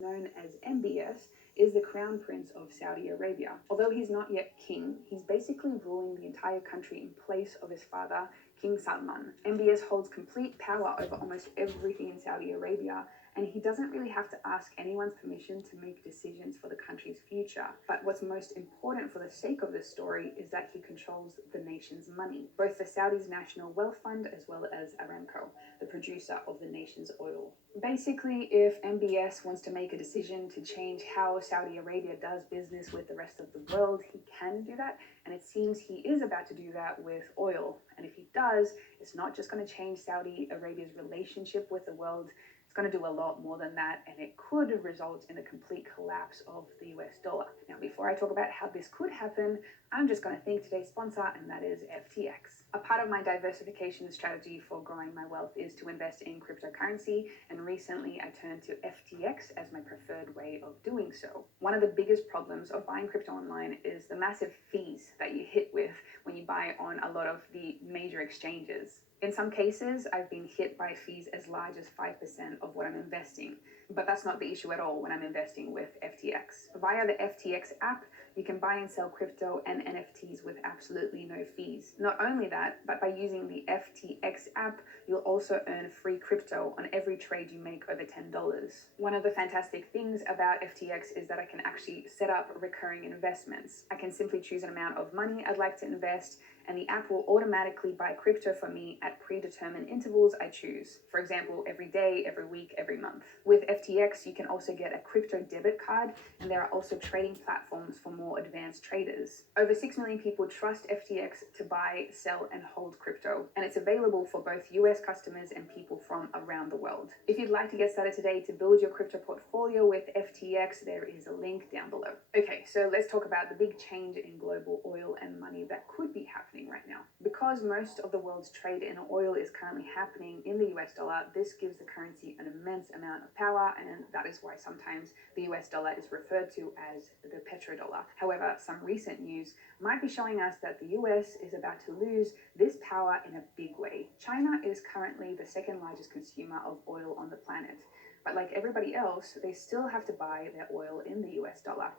known as MBS, is the crown prince of Saudi Arabia. Although he's not yet king, he's basically ruling the entire country in place of his father, King Salman. MBS holds complete power over almost everything in Saudi Arabia, and he doesn't really have to ask anyone's permission to make decisions for the country's future. But what's most important for the sake of this story is that he controls the nation's money, both the Saudi's National Wealth Fund as well as Aramco, the producer of the nation's oil. Basically, if MBS wants to make a decision to change how Saudi Arabia does business with the rest of the world, he can do that, and it seems he is about to do that with oil. And if he does, it's not just going to change Saudi Arabia's relationship with the world, it's going to do a lot more than that, and it could result in a complete collapse of the US dollar. Now, before I talk about how this could happen, I'm just going to thank today's sponsor, and that is FTX. A part of my diversification strategy for growing my wealth is to invest in cryptocurrency, and recently I turned to FTX as my preferred way of doing so. One of the biggest problems of buying crypto online is the massive fees that you hit with when you buy on a lot of the major exchanges. In some cases, I've been hit by fees as large as 5% of what I'm investing, but that's not the issue at all when I'm investing with FTX. Via the FTX app, you can buy and sell crypto and NFTs with absolutely no fees. Not only that, but by using the FTX app, you'll also earn free crypto on every trade you make over $10. One of the fantastic things about FTX is that I can actually set up recurring investments. I can simply choose an amount of money I'd like to invest, and the app will automatically buy crypto for me at predetermined intervals I choose. For example, every day, every week, every month. With FTX, you can also get a crypto debit card, and there are also trading platforms for more advanced traders. Over 6 million people trust FTX to buy, sell, and hold crypto, and it's available for both US customers and people from around the world. If you'd like to get started today to build your crypto portfolio with FTX, there is a link down below. Okay, so let's talk about the big change in global oil and money that could be happening right now. Because most of the world's trade in oil is currently happening in the US dollar, this gives the currency an immense amount of power, and that is why sometimes the US dollar is referred to as the petrodollar. However, some recent news might be showing us that the US is about to lose this power in a big way. China is currently the second largest consumer of oil on the planet, but like everybody else, they still have to buy their oil in the US dollar.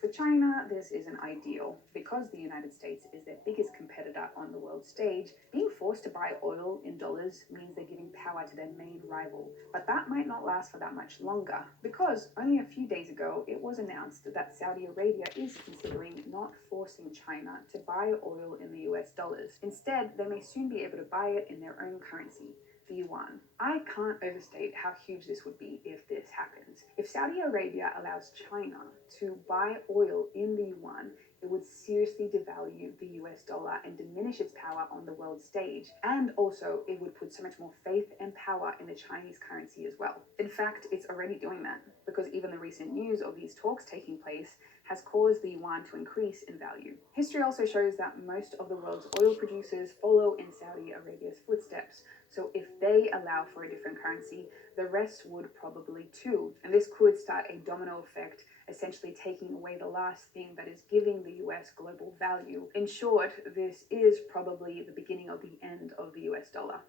For China, this isn't ideal. Because the United States is their biggest competitor on the world stage, being forced to buy oil in dollars means they're giving power to their main rival. But that might not last for that much longer, because only a few days ago, it was announced that Saudi Arabia is considering not forcing China to buy oil in the US dollars. Instead, they may soon be able to buy it in their own currency, the yuan. I can't overstate how huge this would be if this happens. If Saudi Arabia allows China to buy oil in the yuan, it would seriously devalue the US dollar and diminish its power on the world stage. And also, it would put so much more faith and power in the Chinese currency as well. In fact, it's already doing that, because even the recent news of these talks taking place has caused the yuan to increase in value. History also shows that most of the world's oil producers follow in Saudi Arabia's footsteps. So if they allow for a different currency, the rest would probably too. And this could start a domino effect, essentially taking away the last thing that is giving the US global value. In short, this is probably the beginning of the end of the US dollar.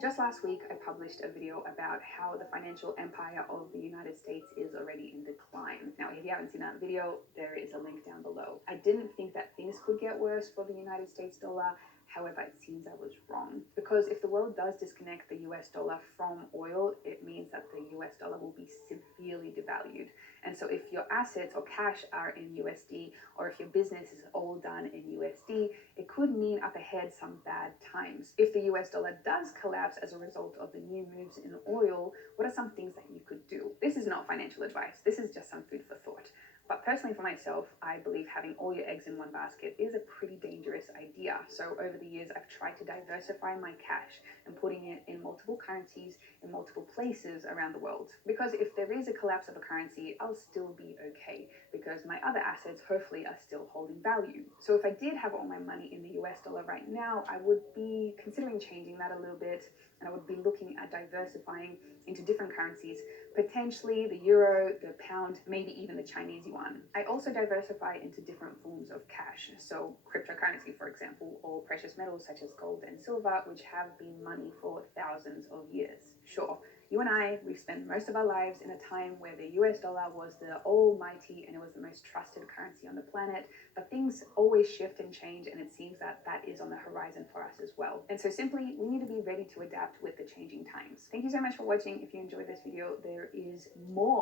Just last week, I published a video about how the financial empire of the United States is already in decline. Now, if you haven't seen that video, there is a link down below. I didn't think that things could get worse for the United States dollar. However, it seems I was wrong, because if the world does disconnect the US dollar from oil, it means that the US dollar will be severely devalued. And so if your assets or cash are in USD, or if your business is all done in USD, it could mean up ahead some bad times. If the US dollar does collapse as a result of the new moves in oil, what are some things that you could do? This is not financial advice. This is just some food for thought. But personally for myself, I believe having all your eggs in one basket is a pretty dangerous idea. So over the years, I've tried to diversify my cash and putting it in multiple currencies in multiple places around the world. Because if there is a collapse of a currency, I'll still be okay, because my other assets hopefully are still holding value. So if I did have all my money in the US dollar right now, I would be considering changing that a little bit, and I would be looking at diversifying into different currencies, potentially the euro, the pound, maybe even the Chinese yuan. I also diversify into different forms of cash, so cryptocurrency, for example, or precious metals such as gold and silver, which have been money for thousands of years. Sure, You and I, we've spent most of our lives in a time where the US dollar was the almighty and it was the most trusted currency on the planet, but things always shift and change, and it seems that that is on the horizon for us as well. And so simply, we need to be ready to adapt with the changing times. Thank you so much for watching. If you enjoyed this video, there is more